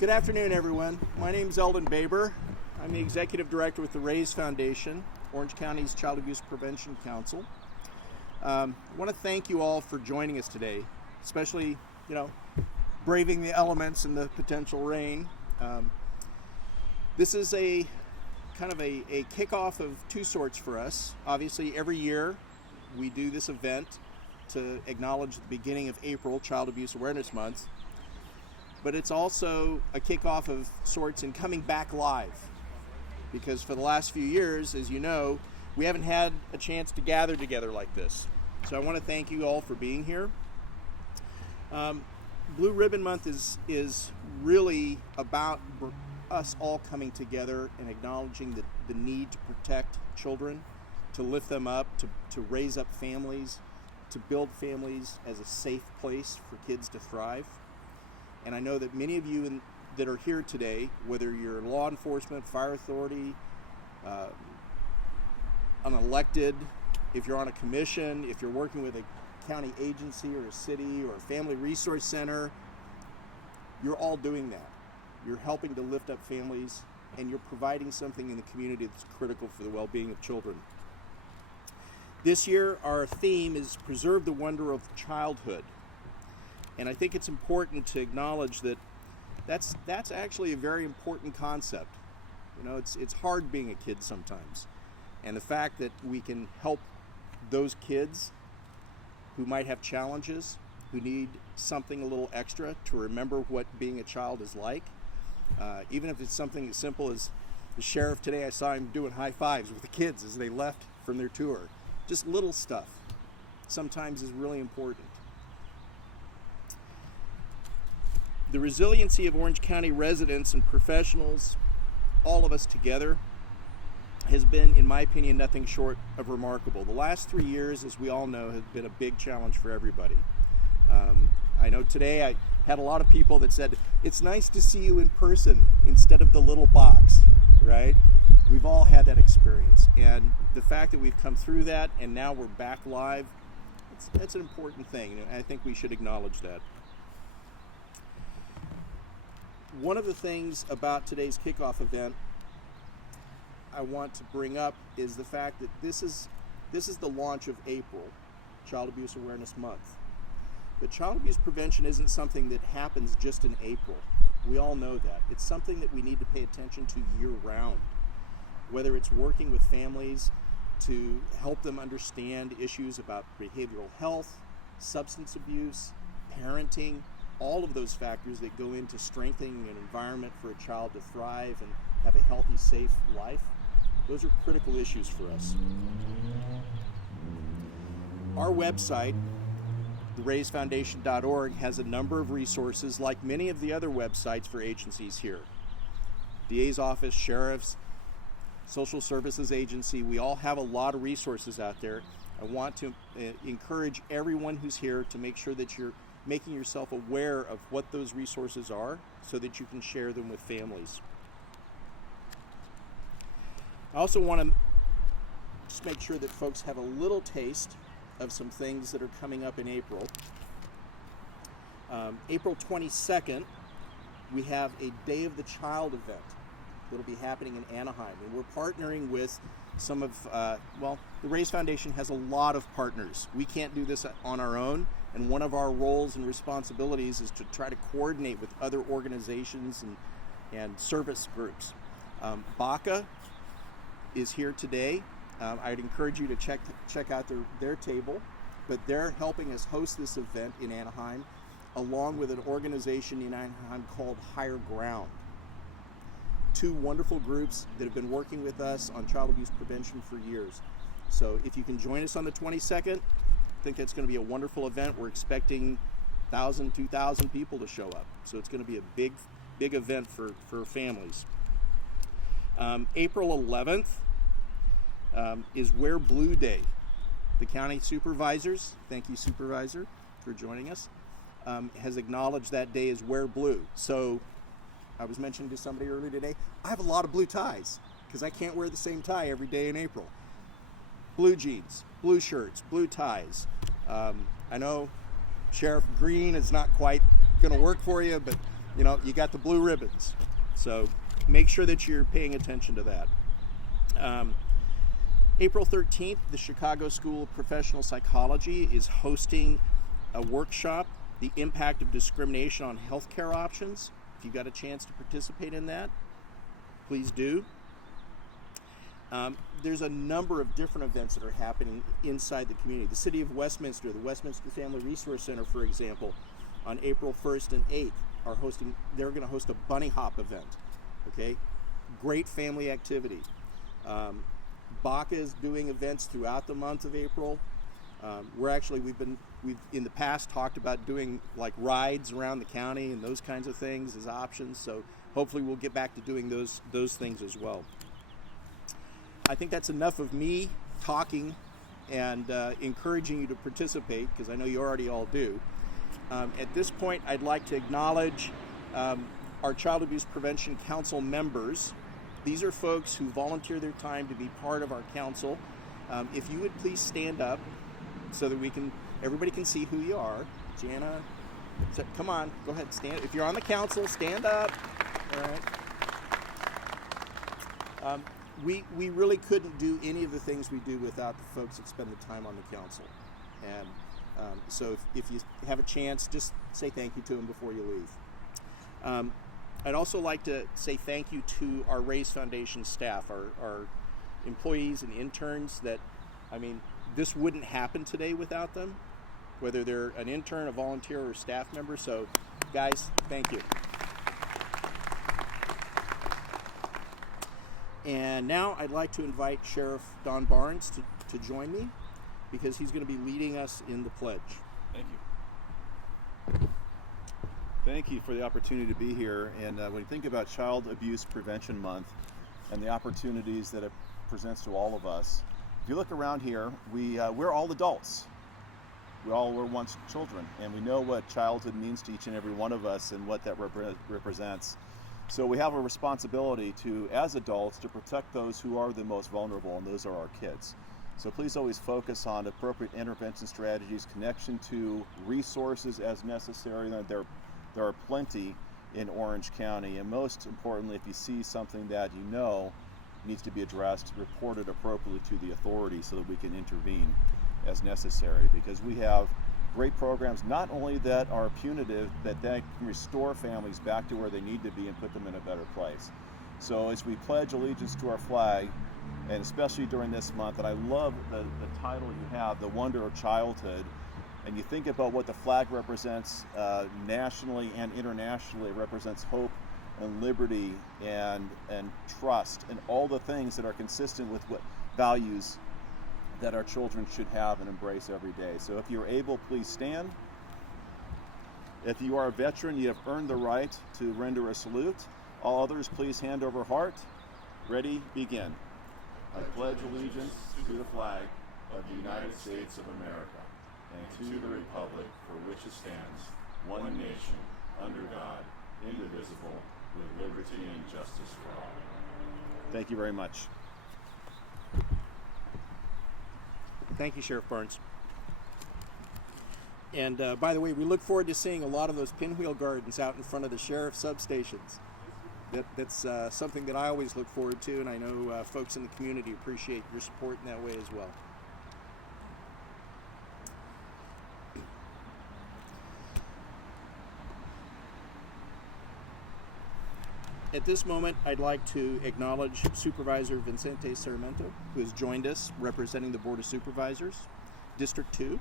Good afternoon, everyone. My name is Eldon Baber. I'm the Executive Director with the Raise Foundation, Orange County's Child Abuse Prevention Council. I want to thank you all for joining us today, especially, braving the elements and the potential rain. This is a kind of a kickoff of two sorts for us. Obviously, every year we do this event to acknowledge the beginning of April, Child Abuse Awareness Month. But it's also a kickoff of sorts in coming back live, because for the last few years, as you know, we haven't had a chance to gather together like this. So I want to thank you all for being here. Blue Ribbon Month is really about us all coming together and acknowledging the need to protect children, to lift them up, to raise up families, to build families as a safe place for kids to thrive. And I know that many of you that are here today, whether you're law enforcement, fire authority, unelected, if you're on a commission, if you're working with a county agency or a city or a family resource center, you're all doing that. You're helping to lift up families, and you're providing something in the community that's critical for the well-being of children. This year, our theme is Preserve the Wonder of Childhood. And I think it's important to acknowledge that that's actually a very important concept. It's hard being a kid sometimes. And the fact that we can help those kids who might have challenges, who need something a little extra to remember what being a child is like, even if it's something as simple as the sheriff today, I saw him doing high fives with the kids as they left from their tour. Just little stuff sometimes is really important. The resiliency of Orange County residents and professionals, all of us together, has been, in my opinion, nothing short of remarkable. The last 3 years, as we all know, have been a big challenge for everybody. I know today I had a lot of people that said, it's nice to see you in person instead of the little box, right? We've all had that experience. And the fact that we've come through that and now we're back live, that's an important thing. And I think we should acknowledge that. One of the things about today's kickoff event I want to bring up is the fact that this is the launch of April, Child Abuse Awareness Month. But child abuse prevention isn't something that happens just in April. We all know that. It's something that we need to pay attention to year-round, whether it's working with families to help them understand issues about behavioral health, substance abuse, parenting, all of those factors that go into strengthening an environment for a child to thrive and have a healthy, safe life. Those are critical issues for us. Our website, theraisefoundation.org, has a number of resources like many of the other websites for agencies here. DA's office, sheriffs, social services agency, we all have a lot of resources out there. I want to encourage everyone who's here to make sure that you're making yourself aware of what those resources are so that you can share them with families. I also want to just make sure that folks have a little taste of some things that are coming up in April. April 22nd, we have a Day of the Child event that'll be happening in Anaheim. And we're partnering with some of, the Raise Foundation has a lot of partners. We can't do this on our own. And one of our roles and responsibilities is to try to coordinate with other organizations and service groups. BACA is here today. I'd encourage you to check out their table, but they're helping us host this event in Anaheim, along with an organization in Anaheim called Higher Ground. Two wonderful groups that have been working with us on child abuse prevention for years. So if you can join us on the 22nd, I think that's going to be a wonderful event. We're expecting 1,000, 2,000 people to show up. So it's going to be a big event for families. April 11th is Wear Blue Day. The county supervisors, thank you supervisor for joining us, has acknowledged that day as Wear Blue. So I was mentioning to somebody earlier today, I have a lot of blue ties because I can't wear the same tie every day in April. Blue jeans, blue shirts, blue ties. I know Sheriff Green is not quite going to work for you, but you got the blue ribbons. So make sure that you're paying attention to that. April 13th, the Chicago School of Professional Psychology is hosting a workshop, The Impact of Discrimination on Healthcare Options. If you got a chance to participate in that, please do. There's a number of different events that are happening inside the community. The City of Westminster, the Westminster Family Resource Center, for example, on April 1st and 8th, they're going to host a bunny hop event. Okay, great family activity. BACA is doing events throughout the month of April. We've in the past talked about doing like rides around the county and those kinds of things as options. So hopefully we'll get back to doing those things as well. I think that's enough of me talking and encouraging you to participate, because I know you already all do. At this point, I'd like to acknowledge our Child Abuse Prevention Council members. These are folks who volunteer their time to be part of our council. If you would please stand up so that everybody can see who you are. Jana, come on, go ahead, stand. If you're on the council, stand up. All right. We really couldn't do any of the things we do without the folks that spend the time on the council. And so if you have a chance, just say thank you to them before you leave. I'd also like to say thank you to our Raise Foundation staff, our employees and interns this wouldn't happen today without them, whether they're an intern, a volunteer, or a staff member. So guys, thank you. And now I'd like to invite Sheriff Don Barnes to join me, because he's going to be leading us in the pledge. Thank you. Thank you for the opportunity to be here. And when you think about Child Abuse Prevention Month and the opportunities that it presents to all of us, if you look around here, we're all adults. We all were once children, and we know what childhood means to each and every one of us and what that represents. So we have a responsibility as adults, to protect those who are the most vulnerable, and those are our kids. So please always focus on appropriate intervention strategies, connection to resources as necessary. There are plenty in Orange County, and most importantly, if you see something that you know needs to be addressed, report it appropriately to the authorities so that we can intervene as necessary, because we have great programs not only that are punitive, but that can restore families back to where they need to be and put them in a better place. So as we pledge allegiance to our flag, and especially during this month, and I love the title you have, The Wonder of Childhood, and you think about what the flag represents nationally and internationally. It represents hope and liberty and trust and all the things that are consistent with what values that our children should have and embrace every day. So if you're able, please stand. If you are a veteran, you have earned the right to render a salute. All others, please hand over heart. Ready, begin. I pledge allegiance to the flag of the United States of America and to the republic for which it stands, one nation, under God, indivisible, with liberty and justice for all. Thank you very much. Thank you, Sheriff Barnes. And by the way, we look forward to seeing a lot of those pinwheel gardens out in front of the sheriff's substations. That's something that I always look forward to, and I know folks in the community appreciate your support in that way as well. At this moment, I'd like to acknowledge Supervisor Vicente Sarmiento, who has joined us representing the Board of Supervisors, District 2.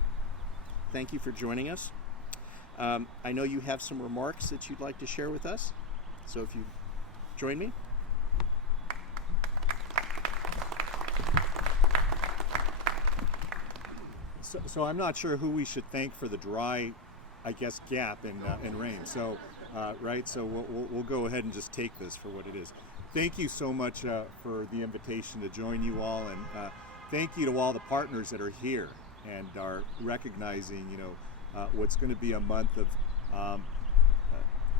Thank you for joining us. I know you have some remarks that you'd like to share with us, so if you join me. So I'm not sure who we should thank for the dry, gap in rain. So, right. So we'll go ahead and just take this for what it is. Thank you so much for the invitation to join you all, and thank you to all the partners that are here and are recognizing, what's going to be a month of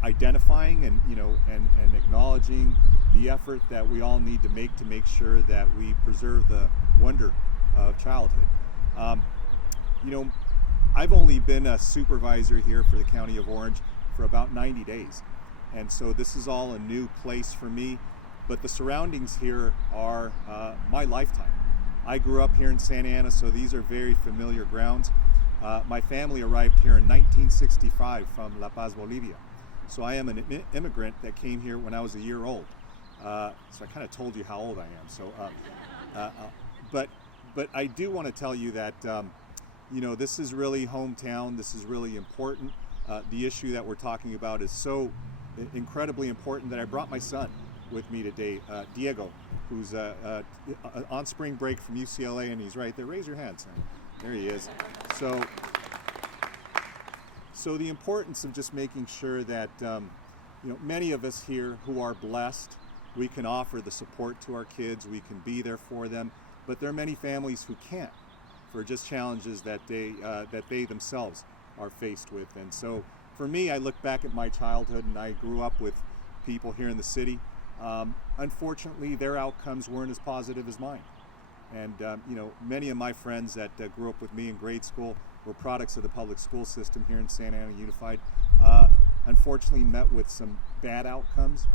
identifying and and acknowledging the effort that we all need to make sure that we preserve the wonder of childhood. I've only been a supervisor here for the County of Orange for about 90 days. And so this is all a new place for me, but the surroundings here are my lifetime. I grew up here in Santa Ana, so these are very familiar grounds. My family arrived here in 1965 from La Paz, Bolivia. So I am an immigrant that came here when I was a year old. So I kind of told you how old I am. So, but I do want to tell you that this is really hometown. This is really important. The issue that we're talking about is so incredibly important that I brought my son with me today, Diego, who's on spring break from UCLA, and he's right there. Raise your hand, son. There he is. So the importance of just making sure that many of us here who are blessed, we can offer the support to our kids, we can be there for them, but there are many families who can't, for just challenges that they themselves are faced with. And so for me, I look back at my childhood, and I grew up with people here in the city. Unfortunately, their outcomes weren't as positive as mine. And many of my friends that grew up with me in grade school were products of the public school system here in Santa Ana Unified. Unfortunately, met with some bad outcomes.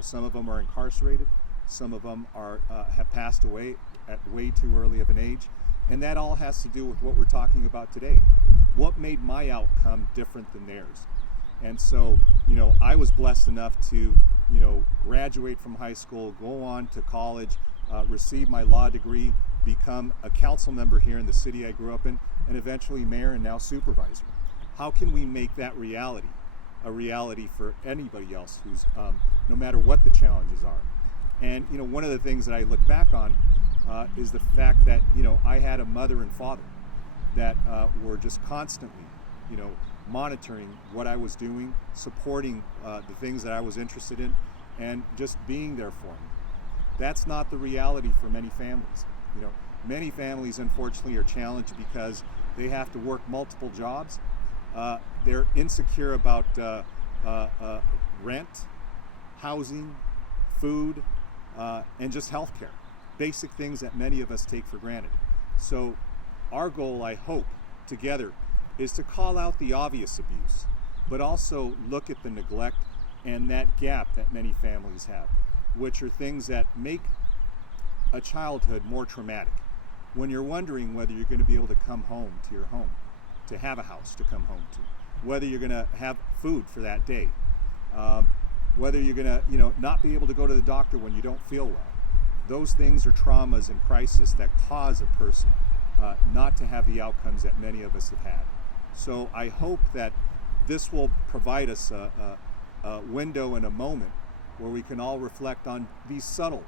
Some of them are incarcerated. Some of them have passed away at way too early of an age. And that all has to do with what we're talking about today. What made my outcome different than theirs? And so, I was blessed enough to, graduate from high school, go on to college, receive my law degree, become a council member here in the city I grew up in, and eventually mayor and now supervisor. How can we make that reality a reality for anybody else who's, no matter what the challenges are? And, one of the things that I look back on is the fact that, I had a mother and father that were just constantly, monitoring what I was doing, supporting the things that I was interested in, and just being there for me. That's not the reality for many families. Many families, unfortunately, are challenged because they have to work multiple jobs. They're insecure about rent, housing, food, and just healthcare. Basic things that many of us take for granted. So our goal, I hope, together, is to call out the obvious abuse, but also look at the neglect and that gap that many families have, which are things that make a childhood more traumatic. When you're wondering whether you're going to be able to come home to your home, to have a house to come home to, whether you're going to have food for that day, whether you're going to, not be able to go to the doctor when you don't feel well. Those things are traumas and crisis that cause a person not to have the outcomes that many of us have had. So I hope that this will provide us a window and a moment where we can all reflect on these subtle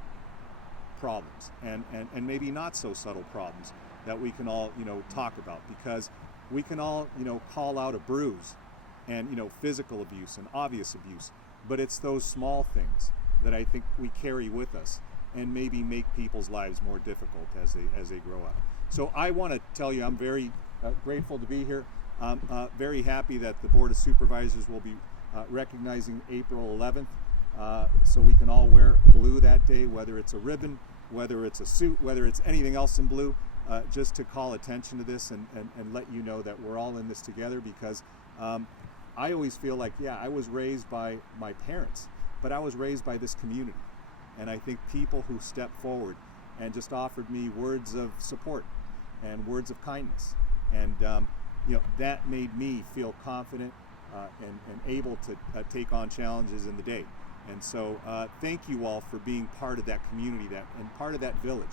problems and maybe not so subtle problems that we can all talk about, because we can all call out a bruise and physical abuse and obvious abuse, but it's those small things that I think we carry with us and maybe make people's lives more difficult as they grow up. So I want to tell you, I'm very grateful to be here. I'm very happy that the Board of Supervisors will be recognizing April 11th, so we can all wear blue that day, whether it's a ribbon, whether it's a suit, whether it's anything else in blue, just to call attention to this and let you know that we're all in this together, because I always feel like, I was raised by my parents, but I was raised by this community. And I think people who stepped forward and just offered me words of support and words of kindness, and that made me feel confident and able to take on challenges in the day. And so thank you all for being part of that community and part of that village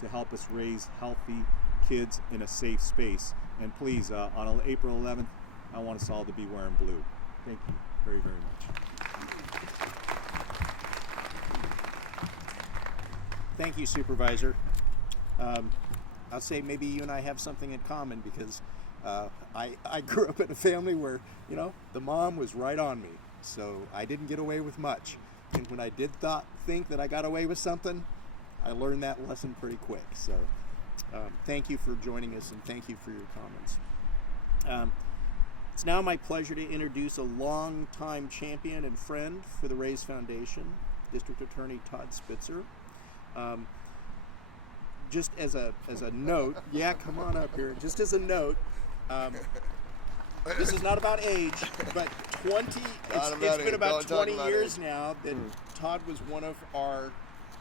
to help us raise healthy kids in a safe space. And please, on April 11th, I want us all to be wearing blue. Thank you very, very much. Thank you, Supervisor. I'll say maybe you and I have something in common, because I grew up in a family where, the mom was right on me. So I didn't get away with much. And when I did think that I got away with something, I learned that lesson pretty quick. So thank you for joining us, and thank you for your comments. It's now my pleasure to introduce a longtime champion and friend for the Raise Foundation, District Attorney Todd Spitzer. Just as a note, come on up here. Just as a note, this is not about age, but 20. It's been about 20 years now that Todd was one of our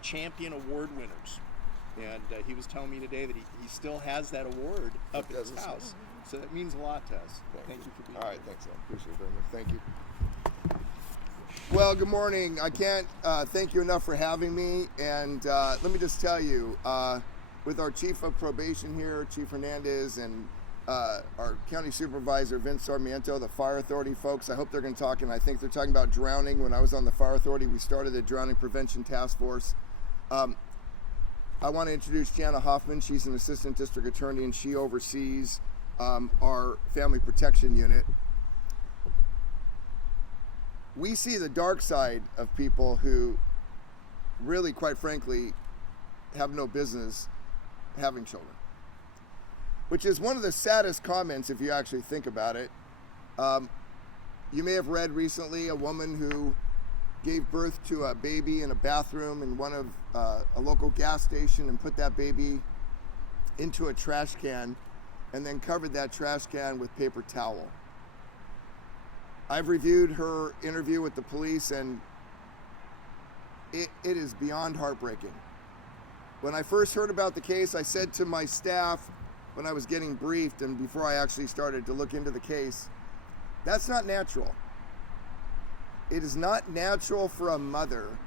champion award winners. And he was telling me today that he still has that award up at his house. So that means a lot to us. Thank you for being here. All right, thanks, man. Appreciate it very much. Thank you. Well, good morning. I can't thank you enough for having me. And let me just tell you, with our chief of probation here, Chief Hernandez, and our county supervisor, Vince Sarmiento, the fire authority folks, I hope they're going to talk, and I think they're talking about drowning. When I was on the fire authority, we started a drowning prevention task force. I want to introduce Jana Hoffman. She's an assistant district attorney, and she oversees our family protection unit. We see the dark side of people who really, quite frankly, have no business having children, which is one of the saddest comments if you actually think about it. You may have read recently a woman who gave birth to a baby in a bathroom in one of a local gas station and put that baby into a trash can and then covered that trash can with paper towel. I've reviewed her interview with the police, and it is beyond heartbreaking. When I first heard about the case, I said to my staff when I was getting briefed and before I actually started to look into the case, that's not natural. It is not natural for a mother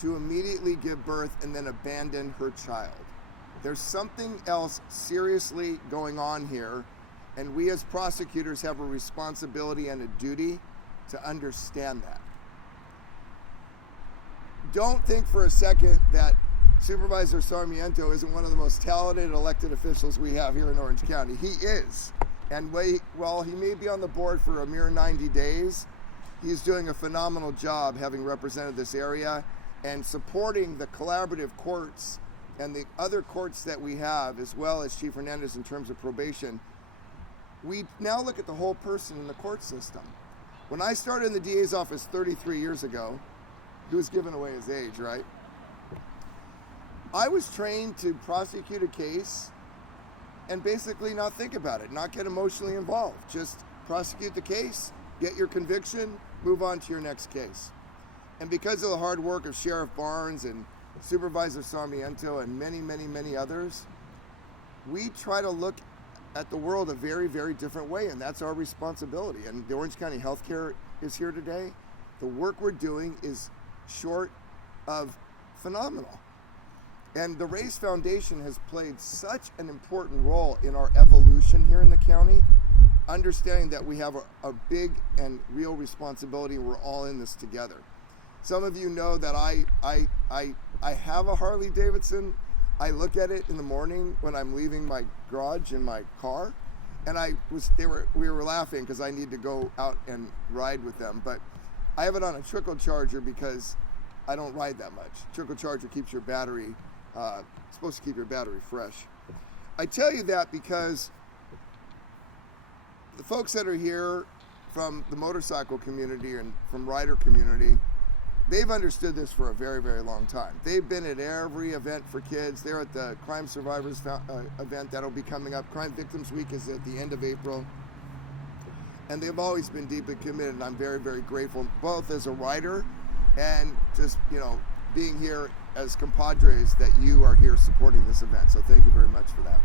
to immediately give birth and then abandon her child. There's something else seriously going on here, and we as prosecutors have a responsibility and a duty to understand that. Don't think for a second that Supervisor Sarmiento isn't one of the most talented elected officials we have here in Orange County. He is. And while he may be on the board for a mere 90 days, he's doing a phenomenal job having represented this area and supporting the collaborative courts and the other courts that we have, as well as Chief Hernandez in terms of probation. We now look at the whole person in the court system. When I started in the DA's office 33 years ago, he was giving away his age, right? I was trained to prosecute a case and basically not think about it, not get emotionally involved. Just prosecute the case, get your conviction, move on to your next case. And because of the hard work of Sheriff Barnes and Supervisor Sarmiento and many, many, many others, we try to look at the world a very, very different way, and that's our responsibility. And the Orange County Healthcare is here today. The work we're doing is short of phenomenal. And the Race Foundation has played such an important role in our evolution here in the county, understanding that we have a big and real responsibility, and we're all in this together. Some of you know that I have a Harley Davidson. I look at it in the morning when I'm leaving my garage in my car, and we were laughing because I need to go out and ride with them. But I have it on a trickle charger because I don't ride that much. Trickle charger keeps your battery, supposed to keep your battery fresh. I tell you that because the folks that are here from the motorcycle community and from rider community, they've understood this for a very, very long time. They've been at every event for kids. They're at the Crime Survivors event that'll be coming up. Crime Victims Week is at the end of April. And they've always been deeply committed, and I'm very, very grateful, both as a rider and just, being here as compadres, that you are here supporting this event. So thank you very much for that.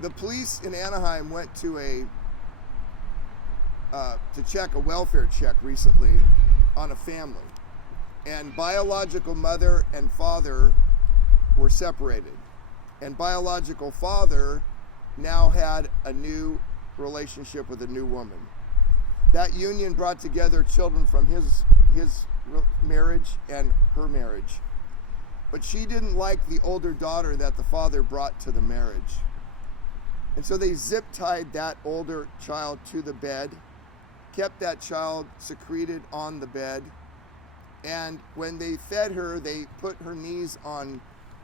The police in Anaheim went to check a welfare check recently on a family, and biological mother and father were separated, and biological father now had a new relationship with a new woman. That union brought together children from his marriage and her marriage, but she didn't like the older daughter that the father brought to the marriage, and so they zip-tied that older child to the bed, kept that child secreted on the bed, and when they fed her, they put her knees on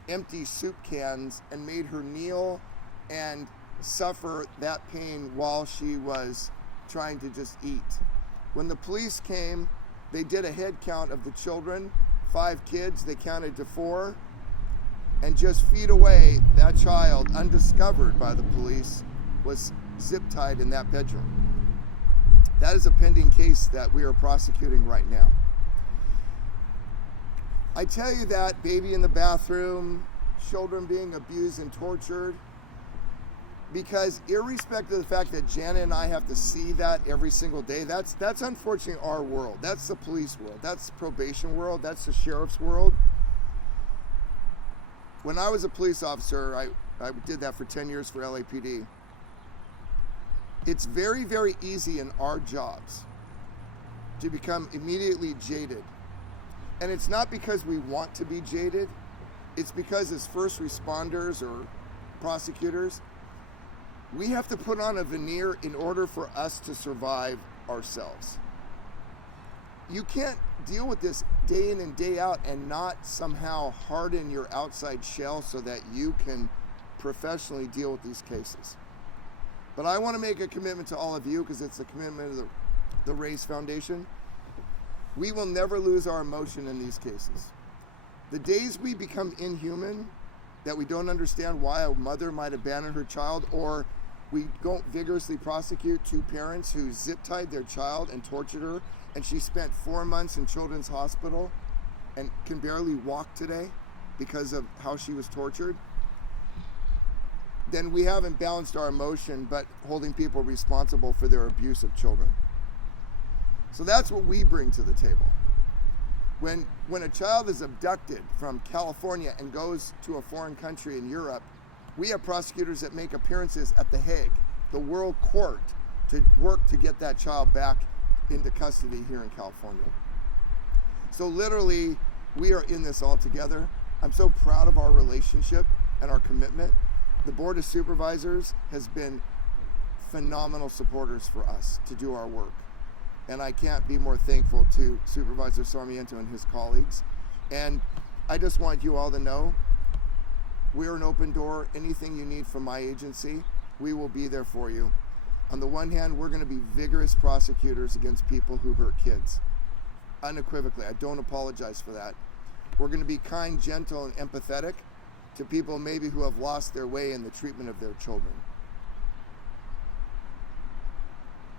empty soup cans and made her kneel and suffer that pain while she was trying to just eat. When the police came, they did a head count of the children, 5 kids, they counted to 4, and just feet away, that child, undiscovered by the police, was zip-tied in that bedroom. That is a pending case that we are prosecuting right now. I tell you that baby in the bathroom, children being abused and tortured, because irrespective of the fact that Jana and I have to see that every single day, that's unfortunately our world. That's the police world. That's the probation world. That's the sheriff's world. When I was a police officer, I did that for 10 years for LAPD. It's very, very easy in our jobs to become immediately jaded. And it's not because we want to be jaded. It's because as first responders or prosecutors, we have to put on a veneer in order for us to survive ourselves. You can't deal with this day in and day out and not somehow harden your outside shell so that you can professionally deal with these cases. But I want to make a commitment to all of you, because it's a commitment of the Race Foundation. We will never lose our emotion in these cases. The days we become inhuman, that we don't understand why a mother might abandon her child, or we don't vigorously prosecute two parents who zip-tied their child and tortured her, and she spent 4 months in Children's Hospital and can barely walk today because of how she was tortured, then we haven't balanced our emotion but holding people responsible for their abuse of children. So that's what we bring to the table. When a child is abducted from California and goes to a foreign country in Europe, we have prosecutors that make appearances at The Hague, the World Court, to work to get that child back into custody here in California. So literally, we are in this all together. I'm so proud of our relationship and our commitment. The Board of Supervisors has been phenomenal supporters for us to do our work. And I can't be more thankful to Supervisor Sarmiento and his colleagues. And I just want you all to know, we're an open door. Anything you need from my agency, we will be there for you. On the one hand, we're going to be vigorous prosecutors against people who hurt kids. Unequivocally, I don't apologize for that. We're going to be kind, gentle, and empathetic to people maybe who have lost their way in the treatment of their children.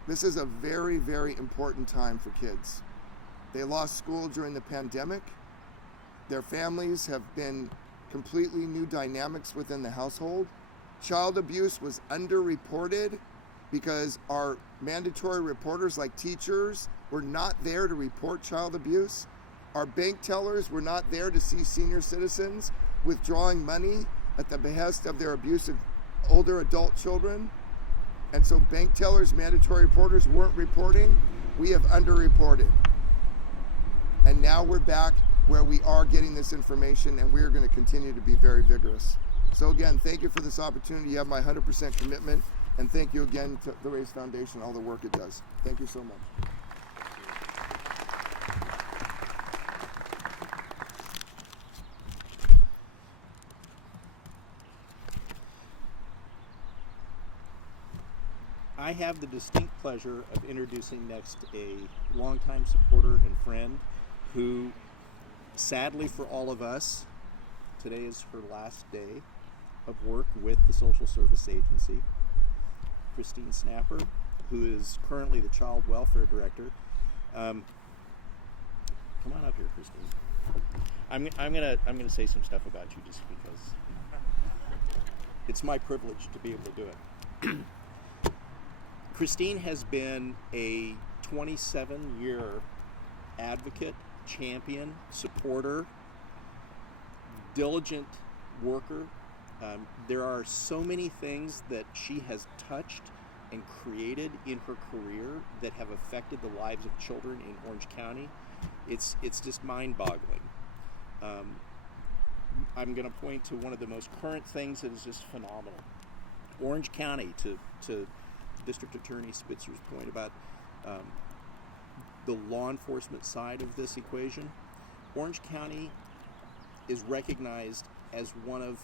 This is a very, very important time for kids. They lost school during the pandemic. Their families have been completely new dynamics within the household. Child abuse was underreported because our mandatory reporters, like teachers, were not there to report child abuse. Our bank tellers were not there to see senior citizens withdrawing money at the behest of their abusive older adult children. And so bank tellers, mandatory reporters weren't reporting. We have underreported. And now we're back where we are getting this information, and we're going to continue to be very vigorous. So again, thank you for this opportunity. You have my 100% commitment. And thank you again to the Race Foundation, all the work it does. Thank you so much. I have the distinct pleasure of introducing next a longtime supporter and friend who, sadly for all of us, today is her last day of work with the Social Service Agency. Christine Snapper, who is currently the Child Welfare Director. Come on up here, Christine. I'm gonna say some stuff about you just because it's my privilege to be able to do it. Christine has been a 27-year advocate, champion, supporter, diligent worker. There are so many things that she has touched and created in her career that have affected the lives of children in Orange County. It's just mind-boggling. I'm going to point to one of the most current things that is just phenomenal. Orange County, to District Attorney Spitzer's point about the law enforcement side of this equation, Orange County is recognized as one of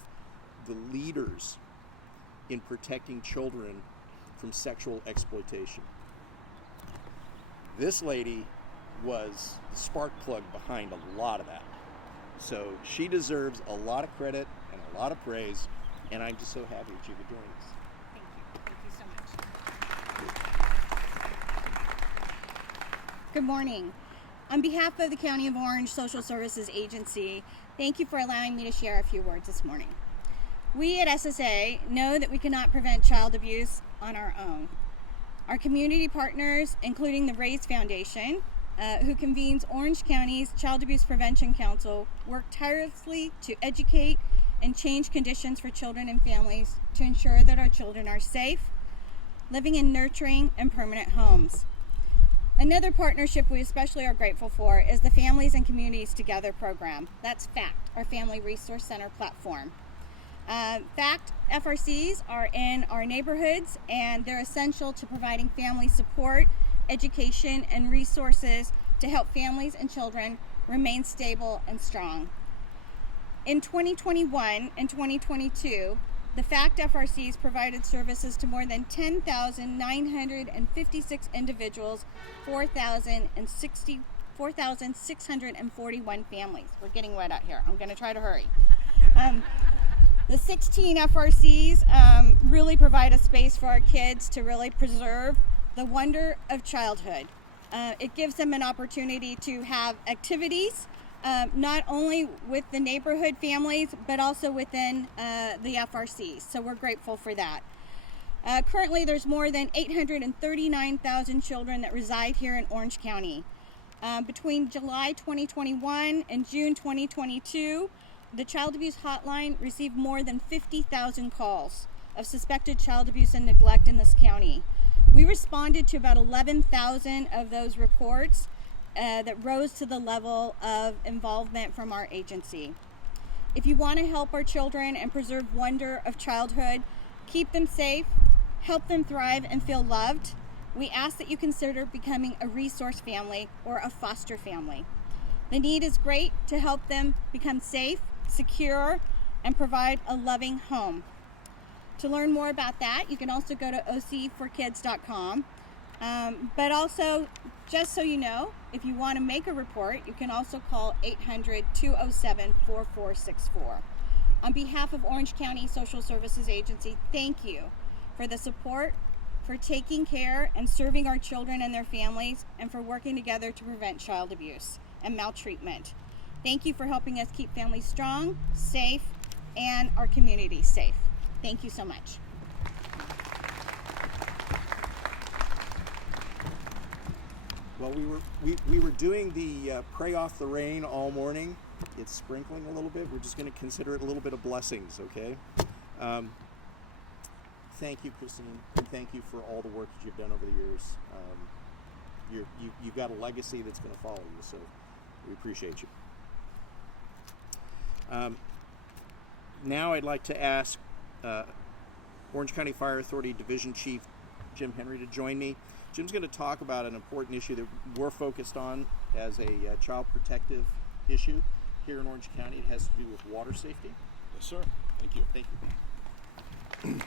the leaders in protecting children from sexual exploitation. This lady was the spark plug behind a lot of that. So she deserves a lot of credit and a lot of praise, and I'm just so happy that you could join us. Thank you. Thank you Good morning. On behalf of the County of Orange Social Services Agency, thank you for allowing me to share a few words this morning. We at SSA know that we cannot prevent child abuse on our own. Our community partners, including the Raise Foundation, who convenes Orange County's Child Abuse Prevention Council, work tirelessly to educate and change conditions for children and families to ensure that our children are safe, living in nurturing and permanent homes. Another partnership we especially are grateful for is the Families and Communities Together program. That's FACT, our Family Resource Center platform. FACT FRCs are in our neighborhoods, and they're essential to providing family support, education, and resources to help families and children remain stable and strong. In 2021 and 2022, the FACT FRCs provided services to more than 10,956 individuals, 4,641 families. We're getting wet out here. I'm going to try to hurry. The 16 FRCs really provide a space for our kids to really preserve the wonder of childhood. It gives them an opportunity to have activities not only with the neighborhood families, but also within the FRCs. So we're grateful for that. Currently, there's more than 839,000 children that reside here in Orange County. Between July 2021 and June 2022, the Child Abuse Hotline received more than 50,000 calls of suspected child abuse and neglect in this county. We responded to about 11,000 of those reports that rose to the level of involvement from our agency. If you want to help our children and preserve wonder of childhood, keep them safe, help them thrive and feel loved, we ask that you consider becoming a resource family or a foster family. The need is great to help them become safe, secure, and provide a loving home. To learn more about that, you can also go to ocforkids.com. But also, just so you know, if you want to make a report, you can also call 800-207-4464. On behalf of Orange County Social Services Agency, thank you for the support, for taking care and serving our children and their families, and for working together to prevent child abuse and maltreatment. Thank you for helping us keep families strong, safe, and our communities safe. Thank you so much. Well, we were doing the pray off the rain all morning. It's sprinkling a little bit. We're just going to consider it a little bit of blessings, okay? Thank you, Christine, and thank you for all the work that you've done over the years. You've got a legacy that's going to follow you, so we appreciate you. Now I'd like to ask Orange County Fire Authority Division Chief Jim Henry to join me. Jim's going to talk about an important issue that we're focused on as a child protective issue here in Orange County. It has to do with water safety. Yes, sir. Thank you. Thank you.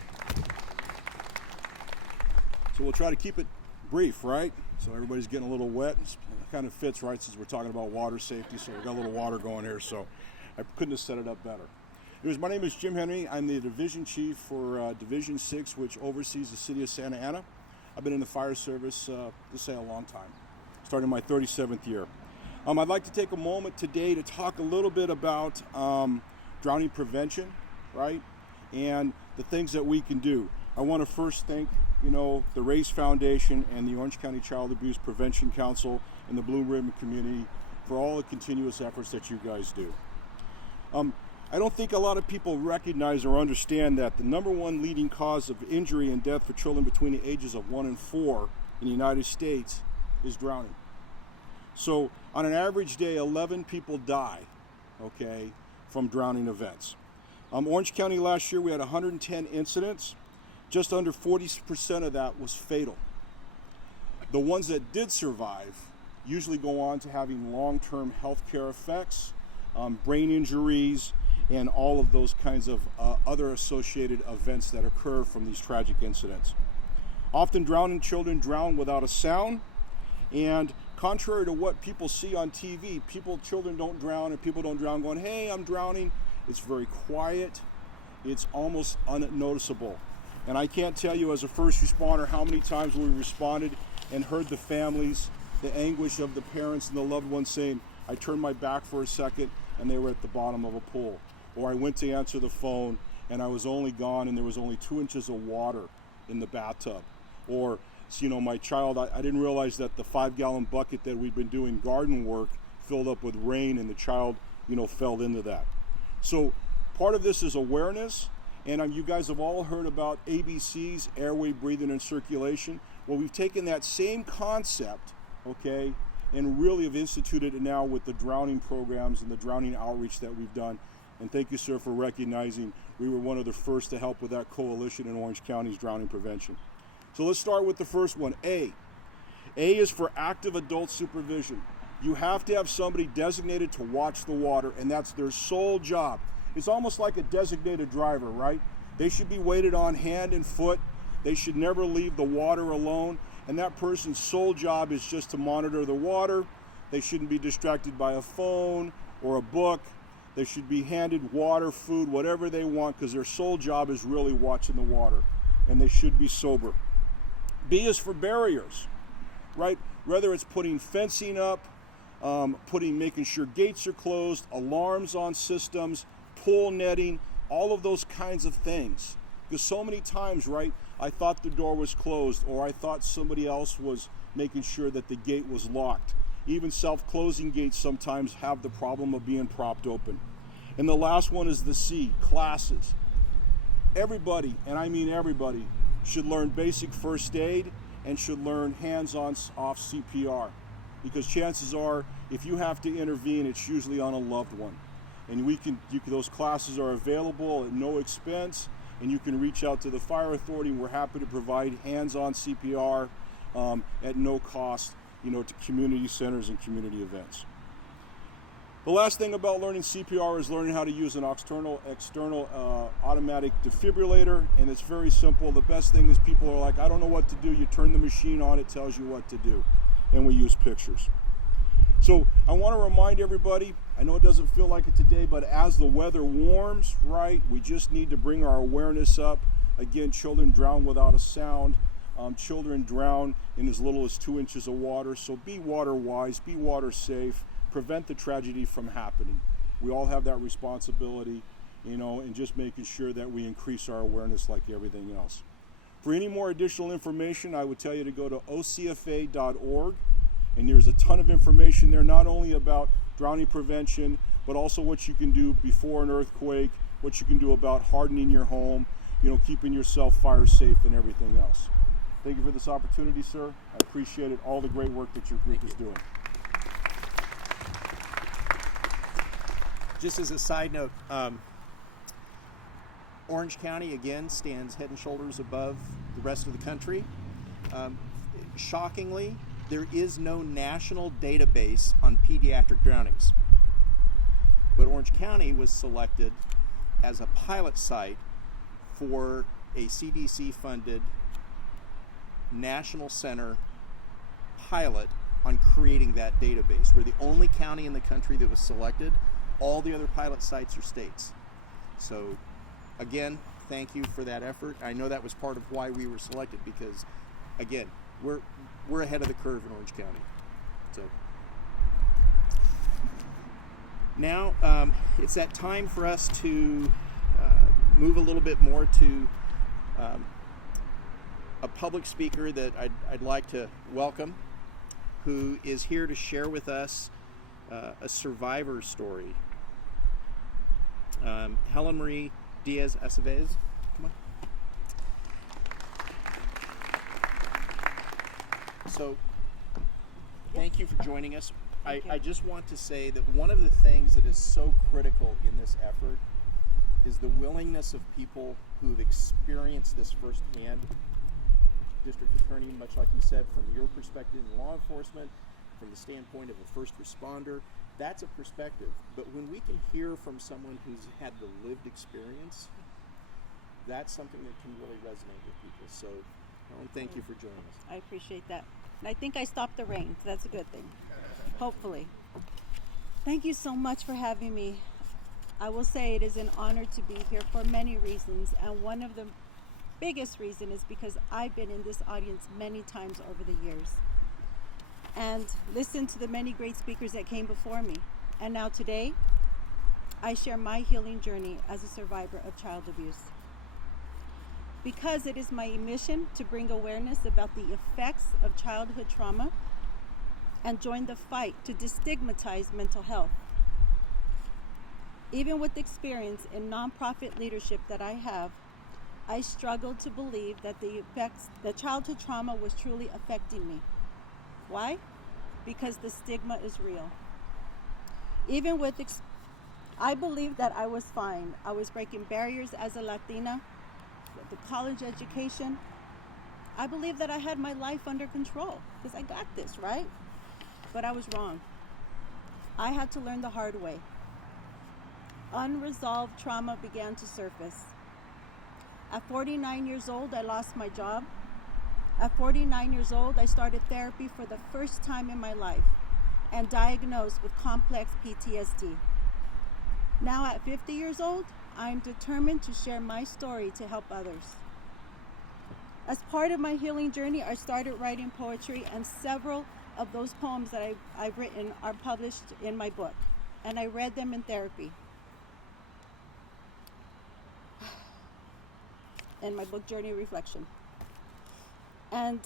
So we'll try to keep it brief, right? So everybody's getting a little wet. It kind of fits, right, since we're talking about water safety. So we've got a little water going here, so I couldn't have set it up better. My name is Jim Henry. I'm the Division Chief for Division 6, which oversees the city of Santa Ana. I've been in the fire service, to say, a long time, starting my 37th year. I'd like to take a moment today to talk a little bit about drowning prevention, right, and the things that we can do. I want to first thank, the Raise Foundation and the Orange County Child Abuse Prevention Council and the Blue Ribbon community for all the continuous efforts that you guys do. I don't think a lot of people recognize or understand that the number one leading cause of injury and death for children between the ages of 1 and 4 in the United States is drowning. So on an average day, 11 people die, from drowning events. Orange County last year, we had 110 incidents. Just under 40% of that was fatal. The ones that did survive usually go on to having long-term health care effects, brain injuries, and all of those kinds of other associated events that occur from these tragic incidents. Often drowning children drown without a sound, and contrary to what people see on TV, children don't drown, and people don't drown going, "Hey, I'm drowning." It's very quiet. It's almost unnoticeable. And I can't tell you as a first responder how many times we responded and heard the families the anguish of the parents and the loved ones saying, I turned my back for a second and they were at the bottom of a pool. Or I went to answer the phone and I was only gone and there was only 2 inches of water in the bathtub. Or, my child, I didn't realize that the 5-gallon bucket that we'd been doing garden work filled up with rain and the child, fell into that. So part of this is awareness, and you guys have all heard about ABCs, airway, breathing, and circulation. Well, we've taken that same concept, okay, and really have instituted it now with the drowning programs and the drowning outreach that we've done. And thank you, sir, for recognizing we were one of the first to help with that coalition in Orange County's drowning prevention. So let's start with the first one, A. A is for active adult supervision. You have to have somebody designated to watch the water, and that's their sole job. It's almost like a designated driver, right? They should be weighted on hand and foot. They should never leave the water alone, and that person's sole job is just to monitor the water. They shouldn't be distracted by a phone or a book. They should be handed water, food, whatever they want, because their sole job is really watching the water, and they should be sober. B is for barriers, right? Whether it's putting fencing up, making sure gates are closed, alarms on systems, pool netting, all of those kinds of things. Because so many times, right, I thought the door was closed, or I thought somebody else was making sure that the gate was locked. Even self-closing gates sometimes have the problem of being propped open. And the last one is the C, classes. Everybody, and I mean everybody, should learn basic first aid and should learn hands-on off CPR. Because chances are, if you have to intervene, it's usually on a loved one. And those classes are available at no expense, and you can reach out to the fire authority. We're happy to provide hands-on CPR at no cost, to community centers and community events. The last thing about learning CPR is learning how to use an external automatic defibrillator, and it's very simple. The best thing is people are like, I don't know what to do. You turn the machine on, it tells you what to do, and we use pictures. So I want to remind everybody, I know it doesn't feel like it today, but as the weather warms, right, we just need to bring our awareness up. Again, children drown without a sound. Children drown in as little as 2 inches of water. So be water wise, be water safe, prevent the tragedy from happening. We all have that responsibility, and just making sure that we increase our awareness like everything else. For any more additional information, I would tell you to go to ocfa.org, and there's a ton of information there, not only about drowning prevention, but also what you can do before an earthquake, what you can do about hardening your home, keeping yourself fire safe and everything else. Thank you for this opportunity, sir. I appreciate it, all the great work that your group is doing. Just as a side note, Orange County, again, stands head and shoulders above the rest of the country. Shockingly, there is no national database on pediatric drownings. But Orange County was selected as a pilot site for a CDC-funded National Center pilot on creating that database. We're the only county in the country that was selected. All the other pilot sites are states. So again, thank you for that effort. I know that was part of why we were selected, because again, we're ahead of the curve in Orange County. So now it's that time for us to move a little bit more to a public speaker that I'd like to welcome, who is here to share with us a survivor story. Helen Marie Diaz Aceves, come on. So, thank you for joining us. I just want to say that one of the things that is so critical in this effort is the willingness of people who've experienced this firsthand. District Attorney, much like you said, from your perspective in law enforcement, from the standpoint of a first responder, that's a perspective. But when we can hear from someone who's had the lived experience, that's something that can really resonate with people. So, Helen, thank you for joining us. I appreciate that. And I think I stopped the rain, so that's a good thing. Hopefully. Thank you so much for having me. I will say it is an honor to be here for many reasons, and one of the biggest reason is because I've been in this audience many times over the years. and listened to the many great speakers that came before me. And now today, I share my healing journey as a survivor of child abuse. Because it is my mission to bring awareness about the effects of childhood trauma and join the fight to destigmatize mental health. Even with experience in nonprofit leadership that I have, I struggled to believe that the childhood trauma was truly affecting me. Why? Because the stigma is real. Even with I believed that I was fine. I was breaking barriers as a Latina, the college education. I believed that I had my life under control because I got this, right? But I was wrong. I had to learn the hard way. Unresolved trauma began to surface. At 49 years old, I lost my job. At 49 years old, I started therapy for the first time in my life and diagnosed with complex PTSD. Now at 50 years old, I am determined to share my story to help others. As part of my healing journey, I started writing poetry, and several of those poems that I've written are published in my book, and I read them in therapy. In my book, Journey Reflection. And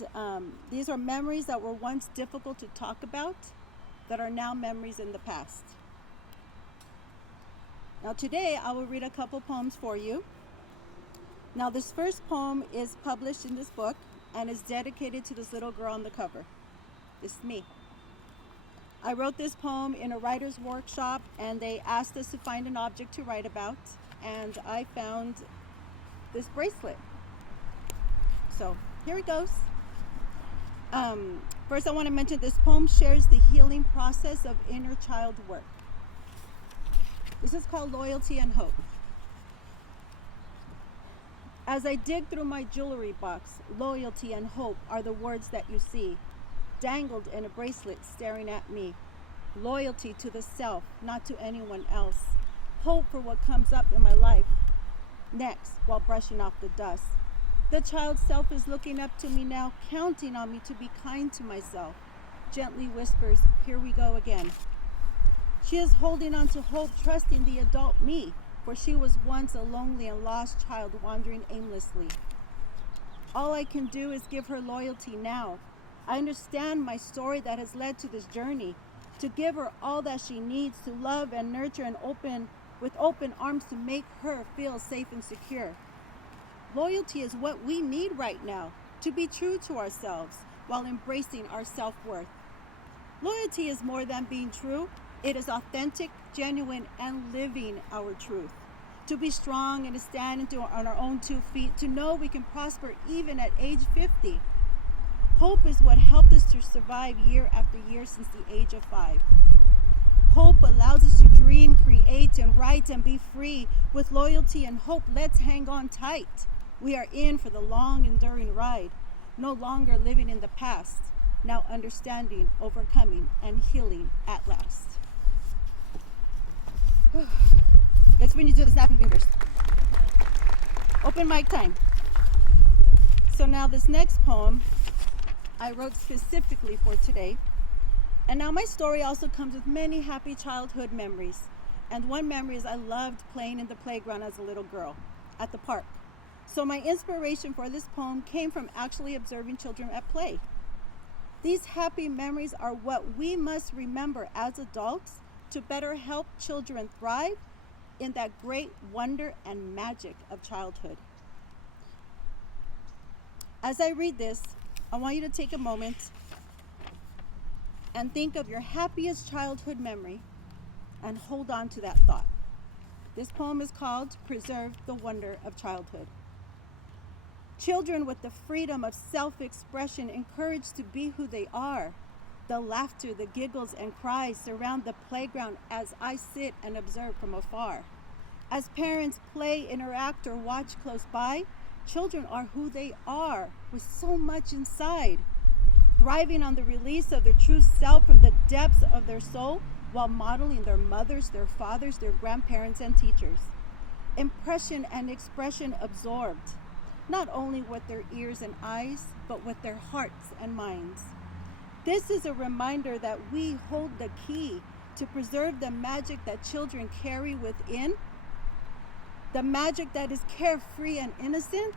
these are memories that were once difficult to talk about that are now memories in the past. Now today I will read a couple poems for you. Now this first poem is published in this book and is dedicated to this little girl on the cover. It's me. I wrote this poem in a writer's workshop, and they asked us to find an object to write about, and I found this bracelet. So here it goes. First, I want to mention this poem shares the healing process of inner child work. This is called Loyalty and Hope. As I dig through my jewelry box, loyalty and hope are the words that you see, dangled in a bracelet staring at me. Loyalty to the self, not to anyone else. Hope for what comes up in my life next while brushing off the dust. The child self is looking up to me now, counting on me to be kind to myself. Gently whispers, here we go again. She is holding on to hope, trusting the adult me, for she was once a lonely and lost child wandering aimlessly. All I can do is give her loyalty now. I understand my story that has led to this journey, to give her all that she needs, to love and nurture and with open arms to make her feel safe and secure. Loyalty is what we need right now, to be true to ourselves while embracing our self-worth. Loyalty is more than being true. It is authentic, genuine, and living our truth. To be strong and to stand on our own 2 feet, to know we can prosper even at age 50. Hope is what helped us to survive year after year since the age of 5. Hope allows us to dream, create, and write and be free. With loyalty and hope, let's hang on tight. We are in for the long, enduring ride, no longer living in the past, now understanding, overcoming, and healing at last. Let's bring you to the snapping fingers. Open mic time. So now this next poem I wrote specifically for today. And now my story also comes with many happy childhood memories. And one memory is I loved playing in the playground as a little girl at the park. So my inspiration for this poem came from actually observing children at play. These happy memories are what we must remember as adults to better help children thrive in that great wonder and magic of childhood. As I read this, I want you to take a moment and think of your happiest childhood memory and hold on to that thought. This poem is called Preserve the Wonder of Childhood. Children with the freedom of self-expression, encouraged to be who they are. The laughter, the giggles and cries surround the playground as I sit and observe from afar. As parents play, interact, or watch close by, children are who they are with so much inside, thriving on the release of their true self from the depths of their soul while modeling their mothers, their fathers, their grandparents, and teachers. Impression and expression absorbed, not only with their ears and eyes, but with their hearts and minds. This is a reminder that we hold the key to preserve the magic that children carry within, the magic that is carefree and innocent,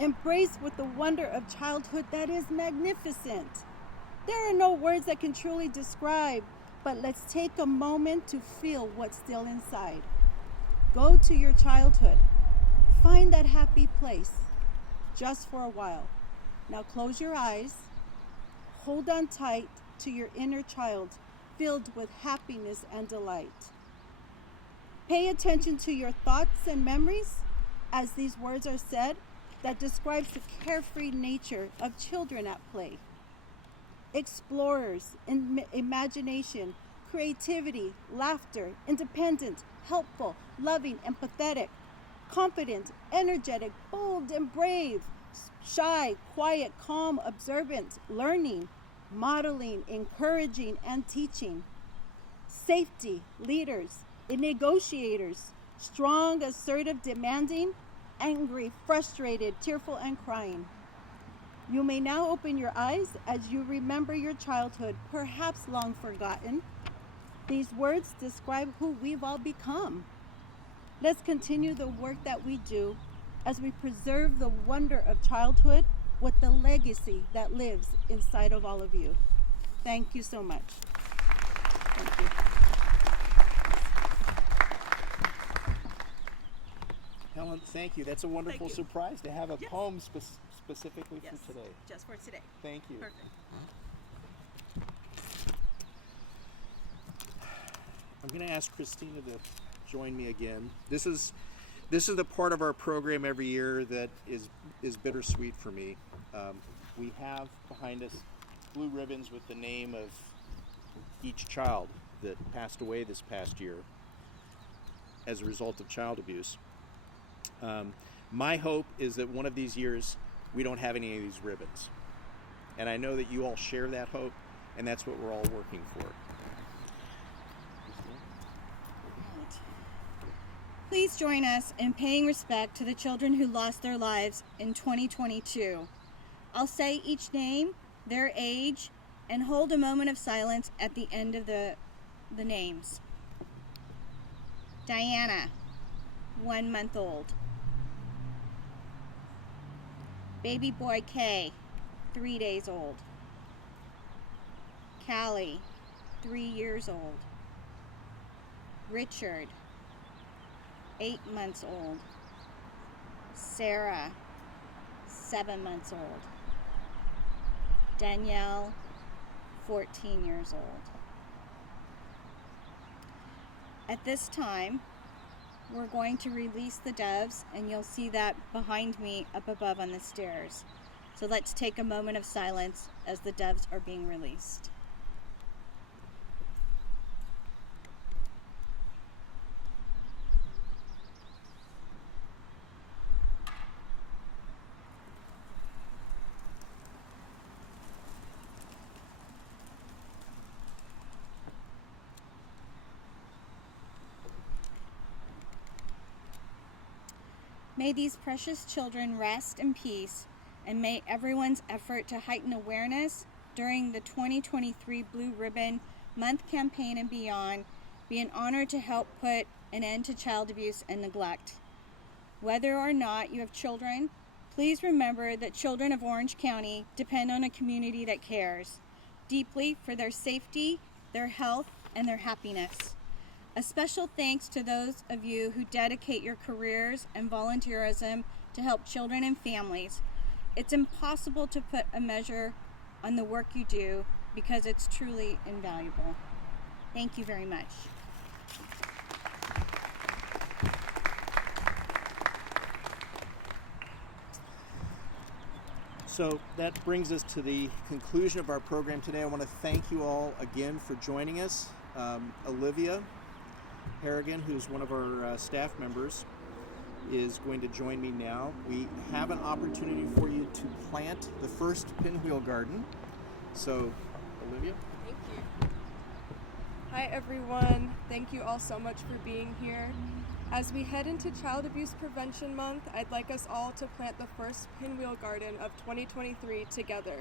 embraced with the wonder of childhood that is magnificent. There are no words that can truly describe, but let's take a moment to feel what's still inside. Go to your childhood. Find that happy place, just for a while. Now close your eyes. Hold on tight to your inner child, filled with happiness and delight. Pay attention to your thoughts and memories as these words are said that describes the carefree nature of children at play. Explorers, imagination, creativity, laughter, independent, helpful, loving, empathetic, confident, energetic, bold, and brave, shy, quiet, calm, observant, learning, modeling, encouraging, and teaching. Safety, leaders, negotiators, strong, assertive, demanding, angry, frustrated, tearful, and crying. You may now open your eyes as you remember your childhood, perhaps long forgotten. These words describe who we've all become. Let's continue the work that we do as we preserve the wonder of childhood with the legacy that lives inside of all of you. Thank you so much. Thank you. Helen, thank you. That's a wonderful you. surprise to have a Yes. poem specifically for today. Just for today. Thank you. Perfect. I'm going to ask Christina to join me again. This is the part of our program every year that is bittersweet for me. We have behind us blue ribbons with the name of each child that passed away this past year as a result of child abuse. My hope is that one of these years we don't have any of these ribbons. And I know that you all share that hope, and that's what we're all working for. Please join us in paying respect to the children who lost their lives in 2022. I'll say each name, their age, and hold a moment of silence at the end of the names. Diana, 1 month old. Baby boy K, 3 days old. Callie, 3 years old. Richard, 8 months old. Sarah, 7 months old. Danielle, 14 years old. At this time, we're going to release the doves, and you'll see that behind me up above on the stairs. So let's take a moment of silence as the doves are being released. May these precious children rest in peace, and may everyone's effort to heighten awareness during the 2023 Blue Ribbon Month campaign and beyond be an honor to help put an end to child abuse and neglect. Whether or not you have children, please remember that children of Orange County depend on a community that cares deeply for their safety, their health, and their happiness. A special thanks to those of you who dedicate your careers and volunteerism to help children and families. It's impossible to put a measure on the work you do because it's truly invaluable. Thank you very much. So that brings us to the conclusion of our program today. I want to thank you all again for joining us. Olivia Harrigan, who's one of our staff members, is going to join me now. We have an opportunity for you to plant the first pinwheel garden. So, Olivia? Thank you. Hi everyone. Thank you all so much for being here. As we head into Child Abuse Prevention Month, I'd like us all to plant the first pinwheel garden of 2023 together.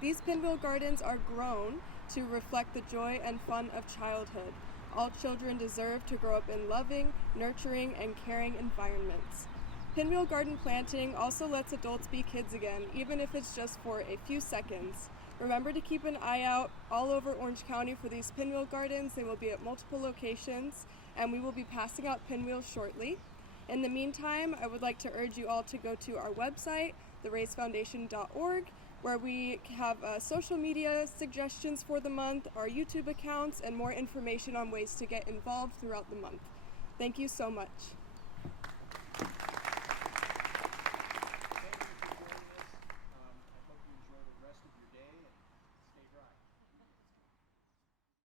These pinwheel gardens are grown to reflect the joy and fun of childhood. All children deserve to grow up in loving, nurturing, and caring environments. Pinwheel garden planting also lets adults be kids again, even if it's just for a few seconds. Remember to keep an eye out all over Orange County for these pinwheel gardens. They will be at multiple locations, and we will be passing out pinwheels shortly. In the meantime, I would like to urge you all to go to our website, theraisefoundation.org, where we have social media suggestions for the month, our YouTube accounts, and more information on ways to get involved throughout the month. Thank you so much.